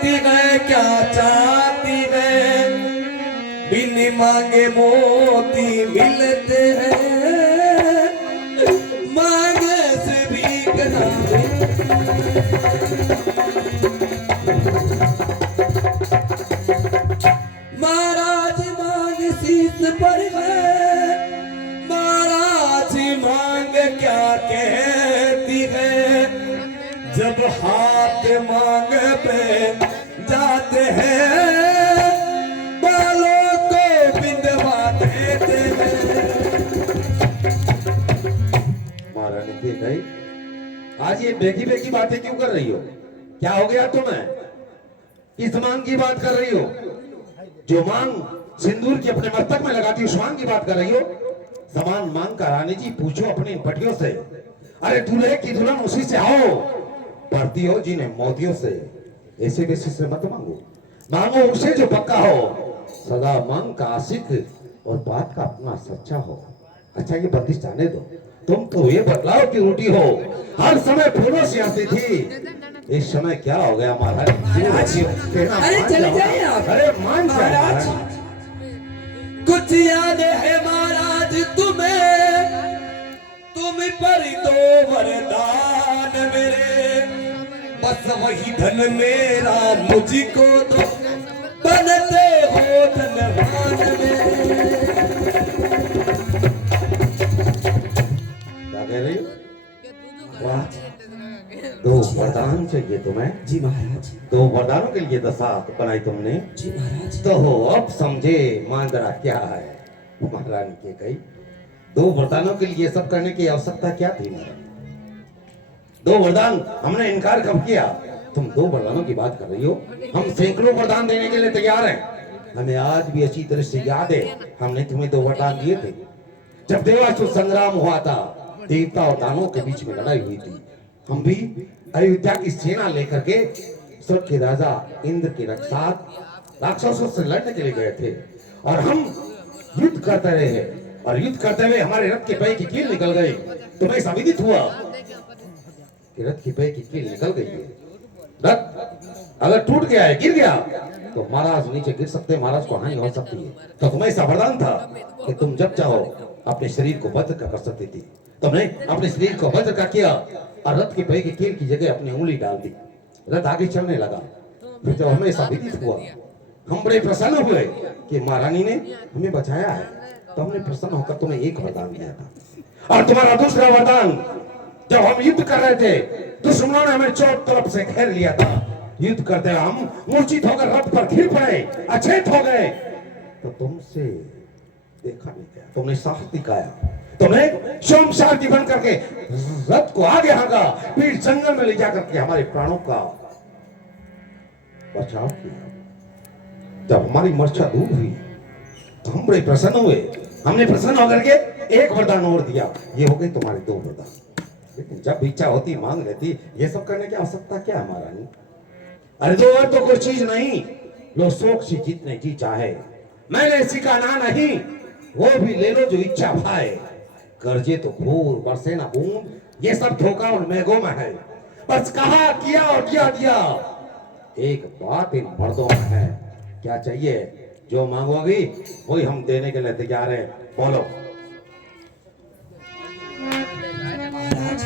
चाहती है क्या चाहती है, बिन मांगे मोती मिलते हैं, मांगे से भीख ना महाराज मांग शीश पर है, महाराज मांग क्या कहती है, जब हाथ मांग पे जाते हैं, बालों को बिंदवा देते हैं। महारानी देख गई, आज ये बेगी बेगी बातें क्यों कर रही हो? क्या हो गया तुम्हें? किस मांग की बात कर रही हो? जो मांग सिंदूर की अपने मस्तक में लगाती उस मांग की बात कर रही हो? समान मांग का रानी जी पूछो अपनी इन पटियों से। अरे दूल्हे की दुल्हन उसी से आओ, पढ़ती हो जिन्हें मोतियों से, ऐसे वैसे से मत मांगो, मांगो उसे जो पक्का हो, सदा मांग का आशिक और बात का अपना सच्चा हो। अच्छा ये बंदिश जाने दो, तुम तो ये बदलाव की रोटी हो, हर समय फूलों से आती थी, इस समय क्या हो गया महाराज? अरे चले जाइए आप। अरे मान महाराज कुछ याद है महाराज तुम्हें, तुम पर दो वरदान मेरे, बस वही धन मेरा मुझको दो, बनते हो धनवान मेरे। क्या कह रही हो? वाह, दो वरदान चाहिए तुम्हें? जी महाराज। दो वरदानों के लिए दसात बनाई तुमने? जी महाराज। तो हो अब समझे मांगरा क्या है। महारानी के कही, दो वरदानों के लिए सब करने की आवश्यकता क्या थी महारानी? दो वरदान हमने इनकार कब किया? तुम दो वरदानों की बात कर रही हो, हम सैकड़ों वरदान देने के लिए तैयार हैं। हमें आज भी अच्छी तरह से याद है, हमने तुम्हें दो वरदान दिए थे जब देवासुर संग्राम हुआ था, देवता और दानवों के बीच में लड़ाई हुई थी। हम भी अयोध्या की सेना लेकर के स्वर्ग के राजा इंद्र के साथ राक्षसों से लड़ने के लिए गए थे, और हम युद्ध करते रहे, और युद्ध करते हुए हमारे रथ के पहिए की कील निकल गई। तुम्हें साबित हुआ कि रथ की पहिए की कील निकल गई है। रथ अगर टूट गया है, गिर गया, तो महाराज नीचे गिर सकते हैं, महाराज को हानि हो सकती है। तो तुम्हें ऐसा वरदान था कि तुम जब चाहो अपने शरीर को वज्र का कर सकती थी। तुमने अपने शरीर को वज्र का किया और रथ के पहिए की कील की जगह अपनी उंगली डाल दी, रथ आगे चलने लगा। फिर जब हमें साबित हुआ, हम बड़े प्रसन्न हुए कि महारानी ने हमें बचाया है, तो हमने प्रसन्न होकर तुम्हें एक वरदान दिया था। और तुम्हारा दूसरा वरदान, जब हम युद्ध कर रहे थे, दुश्मनों ने हमें चारों तरफ से घेर लिया था, युद्ध करते हुए हम मूर्छित होकर रथ पर गिर पड़े, अचेत हो गए, तो तुमसे देखा नहीं गया, तुमने साहस दिखाया, तुमने सोम सारथी बन करके रथ को आगे हाँका, फिर जंगल में ले जाकर के हमारे प्राणों का बचाव किया। जब हमारी मूर्छा दूर हुई तो हम बड़े प्रसन्न हुए, हमने प्रसन्न होकर के एक वरदान और दिया। ये हो गए तुम्हारे दो वरदान। लेकिन जब इच्छा होती मांग लेती, ये सब करने की आवश्यकता क्या है महारानी? अरे दो और तो कोई चीज नहीं, लो शोक से जितने जी चाहे, मैंने सिखाना नहीं, वो भी ले लो जो इच्छा भाए। कर्जे तो घोर बरसे ना बूंद, ये सब धोखा और मेघों में है, बस कहा किया और किया दिया। एक बात इन मर्दों में है, क्या चाहिए? जो मांगोगी वही हम देने के लिए तैयार है, बोलो। महाराज